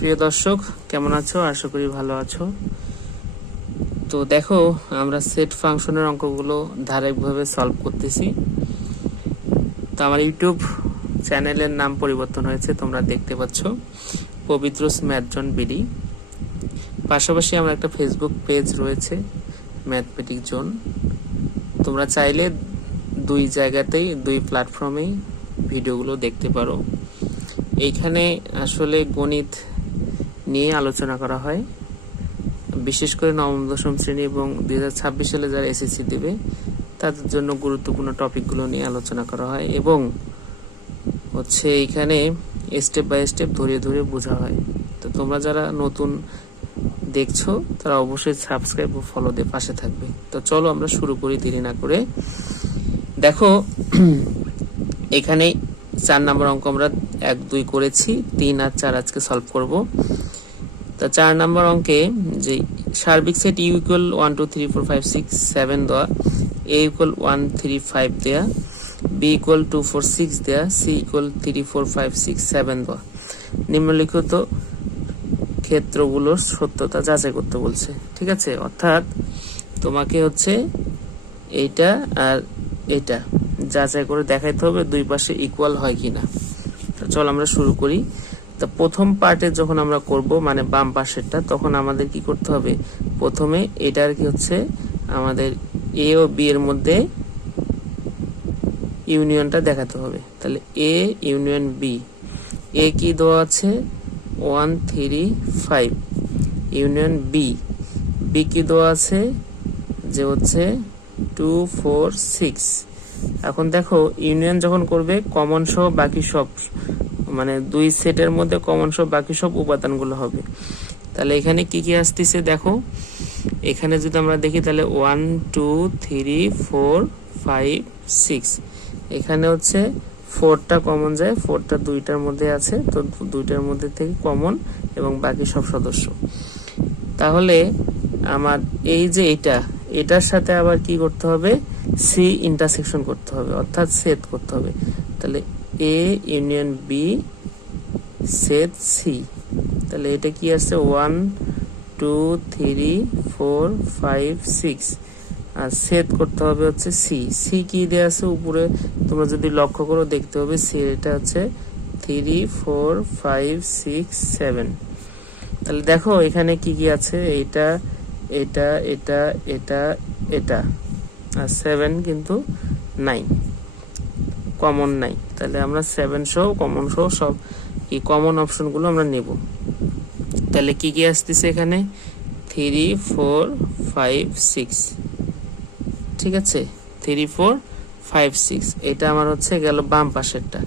প্রিয় দর্শক, কেমন আছো? আশা করি ভালো আছো। তো দেখো, আমরা সেট ফাংশনের অঙ্কগুলো ধারাবাহিকভাবে সলভ করতেছি। তো আমার ইউটিউব চ্যানেলের নাম পরিবর্তন হয়েছে, তোমরা দেখতে পাচ্ছ। পবিত্র ম্যাথজন বিডি। পাশাপাশি আমার একটা ফেসবুক পেজ রয়েছে ম্যাথমেটিক জোন তোমরা চাইলে দুই জায়গাতেই, দুই প্ল্যাটফর্মেই ভিডিওগুলো দেখতে পারো। এইখানে আসলে গণিত নিয়ে আলোচনা করা হয়। বিশেষ করে নবম, দশম শ্রেণি এবং দুই সালে যারা এসএসসি দেবে, তাদের জন্য গুরুত্বপূর্ণ টপিকগুলো নিয়ে আলোচনা করা হয় এবং হচ্ছে এইখানে স্টেপ বাই স্টেপ ধরিয়ে ধরে বোঝা হয়। তো তোমরা যারা নতুন দেখছ, তারা অবশ্যই সাবস্ক্রাইব ও ফলো দিয়ে পাশে থাকবে। তো চলো আমরা শুরু করি দেরি না করে। দেখো, এখানে চার নম্বর অঙ্ক আমরা এক দুই করেছি, তিন আর চার আজকে সলভ করব। তা চার নম্বর অঙ্কে যে সার্বিক set U equal one two three four five six seven দেওয়া A equal one three five দেওয়া B equal two four six দেওয়া C equal three four five six seven দেওয়া নিম্নলিখিত ক্ষেত্রগুলোর সত্যতা যাচাই করতে বলছে। ঠিক আছে? অর্থাৎ তোমাকে হচ্ছে এইটা আর এটা যাচাই করে দেখাইতে হবে দুই পাশে ইকুয়াল হয় কিনা। তো চল আমরা শুরু করি। তা প্রথম পার্টে যখন আমরা করব মানে বাম পাশেরটা, তখন আমাদের কি করতে হবে? প্রথমে এটার কি হচ্ছে, আমাদের এ ও বি এর মধ্যে ইউনিয়নটা দেখাতে হবে। তাহলে এ ইউনিয়ন বি এ কি দেওয়া আছে? One, three, five. Union B B কি দেওয়া আছে? যে হচ্ছে টু, ফোর, সিক্স। এখন দেখো, ইউনিয়ন যখন করবে, কমন সহ বাকি সব মানে দুই সেটের মধ্যে কমন সব বাকি সব উপাদানগুলো হবে। তাহলে এখানে কি কি আসতেছে দেখো। এখানে যদি আমরা দেখি তাহলে one two three four five six এখানে হচ্ছে ফোরটা কমন যায় ফোরটা দুইটার মধ্যে আছে, তো দুইটার মধ্যে থেকে কমন এবং বাকি সব সদস্য। তাহলে আমার এই যে এটা, এটার সাথে আবার কি করতে হবে? সি ইন্টারসেকশন করতে হবে, অর্থাৎ সেট করতে হবে। তাহলে A union B set C তাহলে এটা কি আছে? One two three four five six আর সেট করতে হবে হচ্ছে সি সি কি দেওয়া আছে উপরে? তোমরা যদি লক্ষ্য করো, দেখতে হবে সি এটা হচ্ছে three four five six seven তাহলে দেখো, এখানে কি কি আছে? এটা এটা এটা এটা এটা। আর সেভেন কিন্তু নাই কমন নাই। তাহলে আমরা সেভেন সহ কমন সহ সব কি কমন অপশনগুলো আমরা নেব। তাহলে কি কি আসতেছে এখানে? থ্রি ফোর ফাইভ সিক্স ঠিক আছে? থ্রি ফোর ফাইভ সিক্স এটা আমার হচ্ছে গেল বাম পাশেরটা।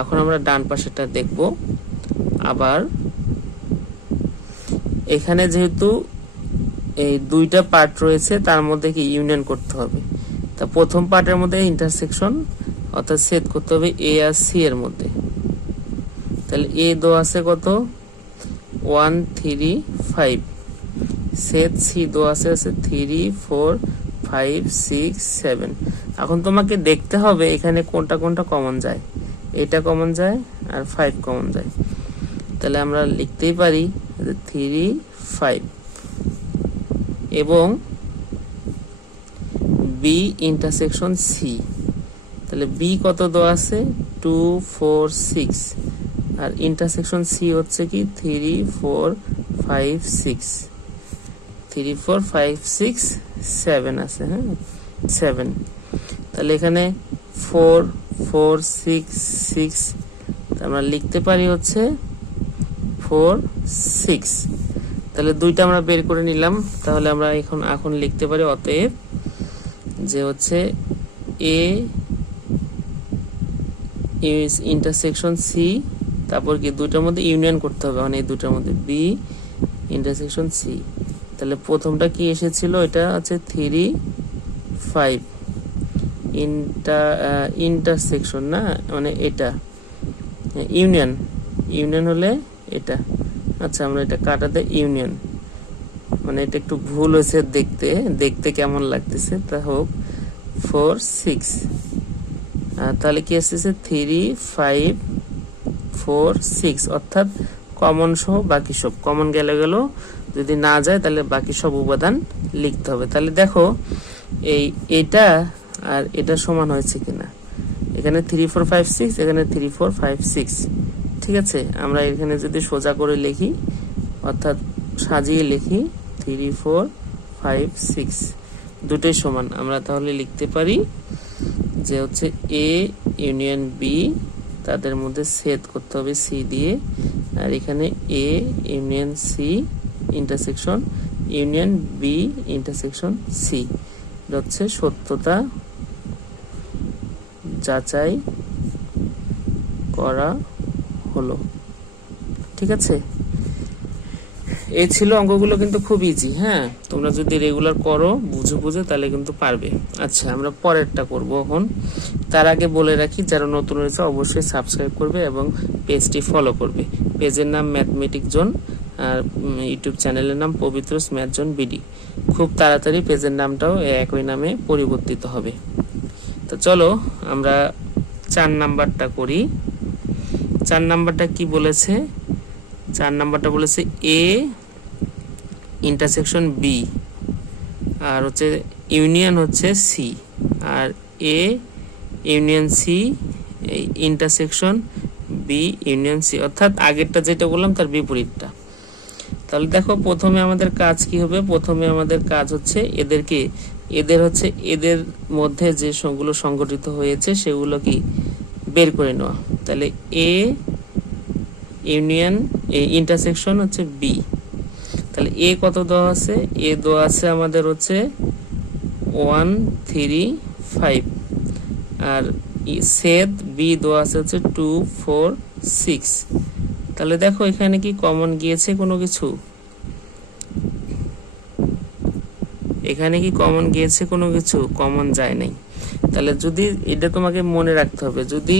এখন আমরা ডান পাশেরটা দেখব। আবার এখানে যেহেতু এই দুইটা পার্ট রয়েছে, তার মধ্যে কি ইউনিয়ন করতে হবে? তা প্রথম পার্টের মধ্যে ইন্টারসেকশন অর্থাৎ সেট করতে হবে এ আর সি এর মধ্যে। তাহলে এ দো আছে কত? One three five set C দো আছে আছে three four five six seven এখন তোমাকে দেখতে হবে এখানে কোনটা কোনটা কমন যায়। এটা কমন যায় আর ফাইভ কমন যায়। তাহলে আমরা লিখতেই পারি থ্রি ফাইভ এবং বি ইন্টারসেকশন সি তাহলে বি কত দেওয়া আছে? টু ফোর সিক্স আর ইন্টারসেকশন সি হচ্ছে কি? Three four five six three four five six seven আছে হ্যাঁ? সেভেন তাহলে এখানে ফোর ফোর সিক্স সিক্স আমরা লিখতে পারি হচ্ছে ফোর সিক্স তাহলে দুইটা আমরা বের করে নিলাম। তাহলে আমরা এখন এখন লিখতে পারি, অতএব যে হচ্ছে এ ইন্টারসেকশন সি তারপর কি দুইটার মধ্যে ইউনিয়ন করতে হবে মানে এই দুটার মধ্যে বি ইন্টারসেকশন সি তাহলে প্রথমটা কি এসেছিল? এটা আছে থ্রি ফাইভ ইন্টার ইন্টারসেকশন না? মানে এটা। ইউনিয়ন ইউনিয়ন হলে এটা। আচ্ছা আমরা এটা কাটাতে ইউনিয়ন মানে এটা একটু ভুল হয়েছে দেখতে। দেখতে কেমন লাগতেছে? তা হোক ফোর সিক্স তাহলে কি আসতেছে থ্রি ফাইভ ফোর সিক্স অর্থাৎ কমন সহ বাকি সব। কমন গেলে গেল, যদি না যায় তাহলে বাকি সব উপাদান লিখতে হবে। তাহলে দেখো, এই এটা আর এটা সমান হয়েছে কিনা। এখানে থ্রি ফোর ফাইভ সিক্স এখানে থ্রি ফোর ফাইভ সিক্স ঠিক আছে? আমরা এখানে যদি সোজা করে লিখি, অর্থাৎ সাজিয়ে লিখি থ্রি ফোর ফাইভ সিক্স দুটোই সমান। আমরা তাহলে লিখতে পারি যে হচ্ছে এ ইউনিয়ন বি তাদের মধ্যে সেট করতে হবে সি দিয়ে। আর এখানে A union C intersection union B intersection C হচ্ছে সত্যতা যাচাই করা হলো। ঠিক আছে? এই ছিল অঙ্কগুলো কিন্তু খুব ইজি হ্যাঁ? তোমরা যদি রেগুলার করো, বুঝে বুঝে, তাহলে কিন্তু পারবে। আচ্ছা আমরা পরেরটা করব এখন। তার আগে বলে রাখি, যারা নতুন রয়েছে অবশ্যই সাবস্ক্রাইব করবে এবং পেজটি ফলো করবে। পেজের নাম ম্যাথমেটিক জোন আর ইউটিউব চ্যানেলের নাম পবিত্র ম্যাথ জোন বিডি খুব তাড়াতাড়ি পেজের নামটাও একই নামে পরিবর্তিত হবে। তো চলো, আমরা চার নাম্বারটা করি। চার নাম্বারটা কি বলেছে? চার নাম্বারটা বলেছে এ ইন্টারসেকশন বি আর হচ্ছে ইউনিয়ন হচ্ছে C R A union C intersection B union C অর্থাৎ আগেরটা যেটা বললাম তার বিপরীতটা। তাহলে দেখো প্রথমে আমাদের কাজ কি হবে? প্রথমে আমাদের কাজ হচ্ছে এদেরকে, এদের হচ্ছে, এদের মধ্যে যে সবগুলো সংগঠিত হয়েছে সেগুলো কি? বের করে নেওয়া। তাহলে এ ইউনিয়ন ইন্টারসেকশন হচ্ছে বি তাহলে এ কত দেওয়া আছে? এ দেওয়া আছে আমাদের হচ্ছে ওয়ান থ্রি ফাইভ। আর সেদ বি দেওয়া আছে হচ্ছে টু ফোর সিক্স। তাহলে দেখো এখানে কি কমন গিয়েছে কোনো কিছু? এখানে কি কমন গিয়েছে কোনো কিছু? কমন যায় নাই। তাহলে যদি এটা তোমাকে মনে রাখতে হবে, যদি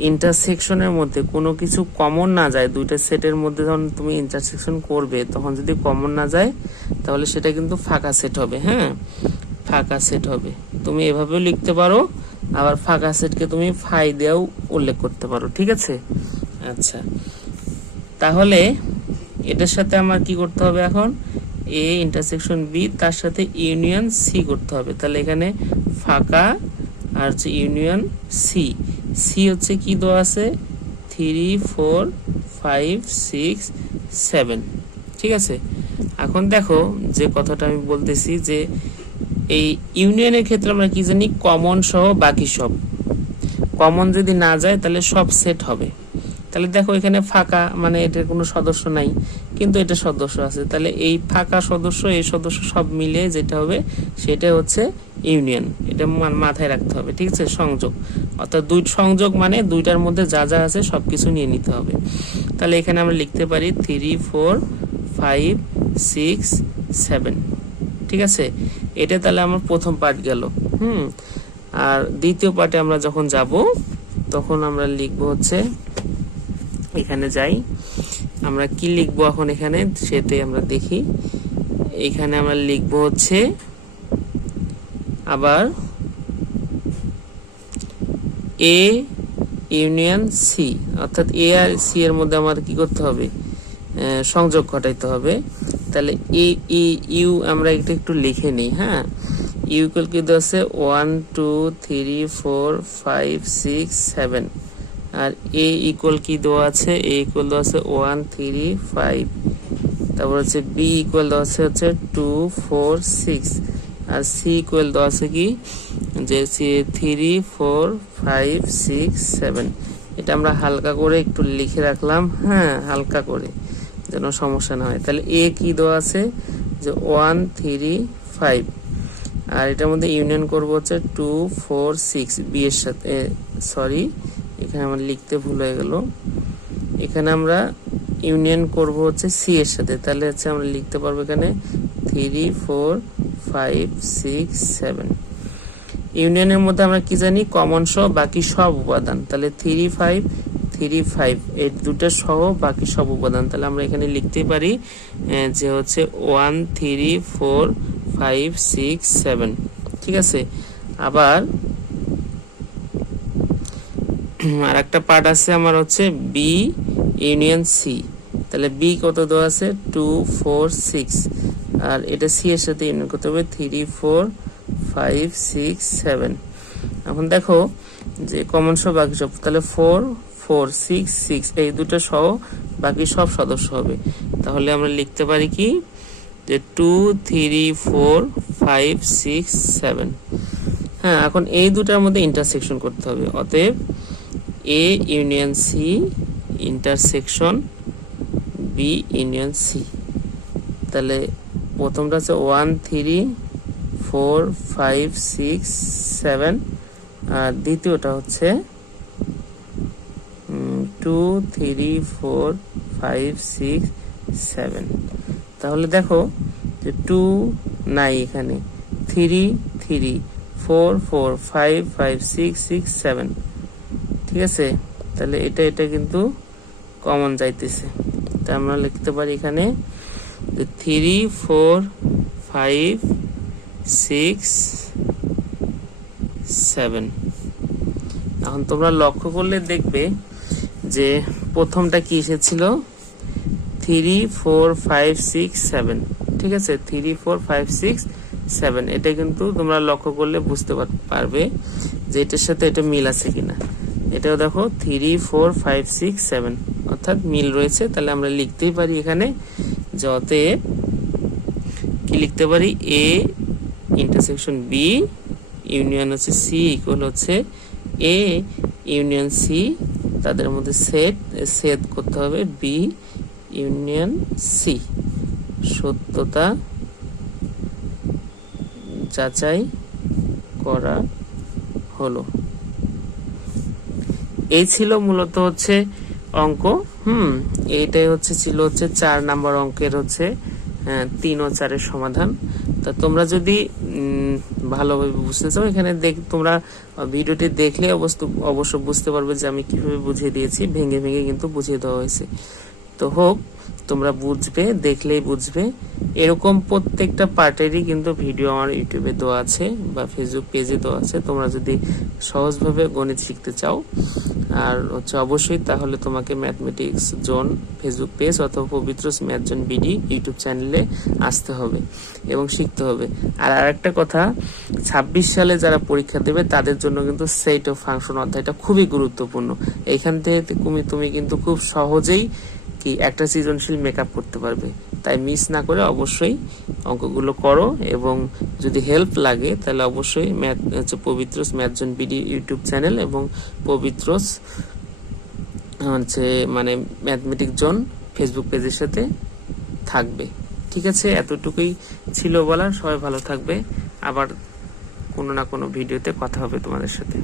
ইন্টারসেকশনের মধ্যে কোনো কিছু কমন না যায়, দুইটা সেটের মধ্যে যখন তুমি ইন্টারসেকশন করবে, তখন যদি কমন না যায়, তাহলে সেটা কিন্তু ফাঁকা সেট হবে হ্যাঁ? ফাঁকা সেট হবে। তুমি এভাবেও লিখতে পারো, আবার ফাঁকা সেটকে তুমি ফাই দিয়েও উল্লেখ করতে পারো, ঠিক আছে? আচ্ছা। তাহলে এটার সাথে আমার কি করতে হবে এখন? এ ইন্টারসেকশন বি তার সাথে ইউনিয়ন সি করতে হবে। তাহলে এখানে ফাঁকা আর হচ্ছে ইউনিয়ন সি সি হচ্ছে কি দেওয়া আছে? Three, four, five, six, seven. ঠিক আছে? এখন দেখো যে কথাটা আমি বলতেছি যে এই ইউনিয়নের ক্ষেত্রে আমরা কি জানি, কমন সহ বাকি সব। কমন যদি না যায়, তাহলে সব সেট হবে। তাহলে দেখো এখানে ফাঁকা মানে এটার কোনো সদস্য নাই, কিন্তু এটা সদস্য আছে। তাহলে এই ফাঁকা সদস্য, এই সদস্য সব মিলে যেটা হবে, সেটা হচ্ছে ইউনিয়ন, এটা মাথায় রাখতে হবে, ঠিক আছে? সংযোগ। অর্থাৎ দুই সংযোগ মানে দুইটার মধ্যে যা যা আছে সব কিছু নিয়ে নিতে হবে। তাহলে এখানে আমরা লিখতে পারি three four five six seven ঠিক আছে? এটা তাহলে আমার প্রথম পার্ট গেল, হুম? আর দ্বিতীয় পার্টে আমরা যখন যাব, তখন আমরা লিখব হচ্ছে, এখানে যাই। আমরা কি লিখব এখন এখানে? সেটাই আমরা দেখি। এখানে আমরা লিখব হচ্ছে আবার এ ইউনিয়ন সি অর্থাৎ এ আর সি এর মধ্যে আমার কি করতে হবে? সংযোগ ঘটাইতে হবে। তাহলে এ ই ইউ আমরা এটা একটু লিখে নিই হ্যাঁ? ইউ ইকুয়াল কি দেওয়া আছে? One two three four five six seven R A equal কি দেওয়া আছে? এ ইকুয়াল দেওয়া আছে ওয়ান থ্রি ফাইভ তারপর হচ্ছে বি ইকুয়াল দেওয়া আছে হচ্ছে টু ফোর সিক্স আর সি ইকুয়াল দেওয়া আছে কি? যে C three four five six seven এটা আমরা হালকা করে একটু লিখে রাখলাম হ্যাঁ হালকা করে, যেন সমস্যা না হয়। তাহলে এ কি দেওয়া আছে? যে ওয়ান থ্রি ফাইভ আর এটার মধ্যে ইউনিয়ন করব হচ্ছে টু ফোর সিক্স বি এর সাথে সরি এখানে আমার লিখতে ভুল হয়ে গেল। এখানে আমরা ইউনিয়ন করব হচ্ছে সি এর সাথে। তাহলে হচ্ছে আমরা লিখতে পারব এখানে three four five six seven ইউনিয়নের মধ্যে আমরা কি জানি? কমন সহ, বাকি সব উপাদান। তাহলে থ্রি ফাইভ থ্রি ফাইভ এর দুটো সহ, বাকি সব উপাদান। তাহলে আমরা এখানে লিখতে পারি যে হচ্ছে one three four five six seven ঠিক আছে? আবার আর একটা পার্ট আছে আমার হচ্ছে বি ইউনিয়ন সি তাহলে বি কত দেওয়া আছে? টু ফোর সিক্স আর এটা সি এর সাথে ইউনিয়ন করতে হবে three four five six seven এখন দেখো যে কমন সহ বাকি সব, তাহলে ফোর ফোর সিক্স সিক্স এই দুটো সহ বাকি সব সদস্য হবে। তাহলে আমরা লিখতে পারি কি যে two three four five six seven হ্যাঁ এখন এই দুটার মধ্যে ইন্টারসেকশন করতে হবে। অতএব A union C intersection B union C তাহলে প্রথমটা হচ্ছে one three four five six seven আর দ্বিতীয়টা হচ্ছে two three four five six seven তাহলে দেখো যে টু নাই এখানে। Three three four four five five six six seven ঠিক আছে? তাহলে এটা এটা কিন্তু কমন যাইতেছে। তা আমরা লিখতে পারি এখানে three four five six seven এখন তোমরা লক্ষ্য করলে দেখবে যে প্রথমটা কি এসেছিল? Three four five six seven ঠিক আছে? Three four five six seven এটা কিন্তু তোমরা লক্ষ্য করলে বুঝতে পার- পারবে যে এটার সাথে এটা মিল আছে কিনা। এটাও দেখো three four five six seven অর্থাৎ মিল রয়েছে। তাহলে আমরা লিখতেই পারি এখানে যে অতএব কি লিখতে পারি? এ ইন্টারসেকশন বি ইউনিয়ন হচ্ছে সি ইকুয়াল হচ্ছে এ ইউনিয়ন সি তাদের মধ্যে সেট সেট করতে হবে বি ইউনিয়ন সি সত্যতা যাচাই করা হলো। এই ছিল মূলত হচ্ছে অঙ্ক, হুম, এইটাই হচ্ছে ছিল হচ্ছে চার নাম্বার অঙ্কের হচ্ছে তিন ও চারের সমাধান। তা তোমরা যদি ভালোভাবে বুঝতে চাও, এখানে দেখ, তোমরা ভিডিওটি দেখলে অবস্থ, অবশ্য বুঝতে পারবে যে আমি কীভাবে বুঝিয়ে দিয়েছি, ভেঙে ভেঙে কিন্তু বুঝিয়ে দেওয়া হয়েছে। তো হোক তোমরা বুঝবে, দেখলেই বুঝবে। এরকম প্রত্যেকটা পার্টেরই কিন্তু ভিডিও আমার ইউটিউবে দেওয়া আছে বা ফেসবুক পেজে দেওয়া আছে। তোমরা যদি সহজভাবে গণিত শিখতে চাও, আর হচ্ছে অবশ্যই তাহলে তোমাকে ম্যাথমেটিক্স জোন ফেসবুক পেজ অথবা পবিত্র ম্যাথ জোন বিডি ইউটিউব চ্যানেলে আসতে হবে এবং শিখতে হবে। আর আরেকটা কথা, ছাব্বিশ সালে যারা পরীক্ষা দেবে, তাদের জন্য কিন্তু সেট অফ ফাংশন অধ্যায়টা খুবই গুরুত্বপূর্ণ। এইখান থেকে তুমি তুমি কিন্তু খুব সহজেই কি একটা সৃজনশীল মেকআপ করতে পারবে। তাই মিস না করে অবশ্যই অঙ্কগুলো করো এবং যদি হেল্প লাগে তাহলে অবশ্যই ম্যাথ হচ্ছে Pabitra's math zone BD YouTube channel এবং পবিত্রস হচ্ছে মানে ম্যাথমেটিক জোন ফেসবুক পেজের সাথে থাকবে। ঠিক আছে? এতটুকুই ছিল বলার। সবাই ভালো থাকবে। আবার কোনো না কোনো ভিডিওতে কথা হবে তোমাদের সাথে।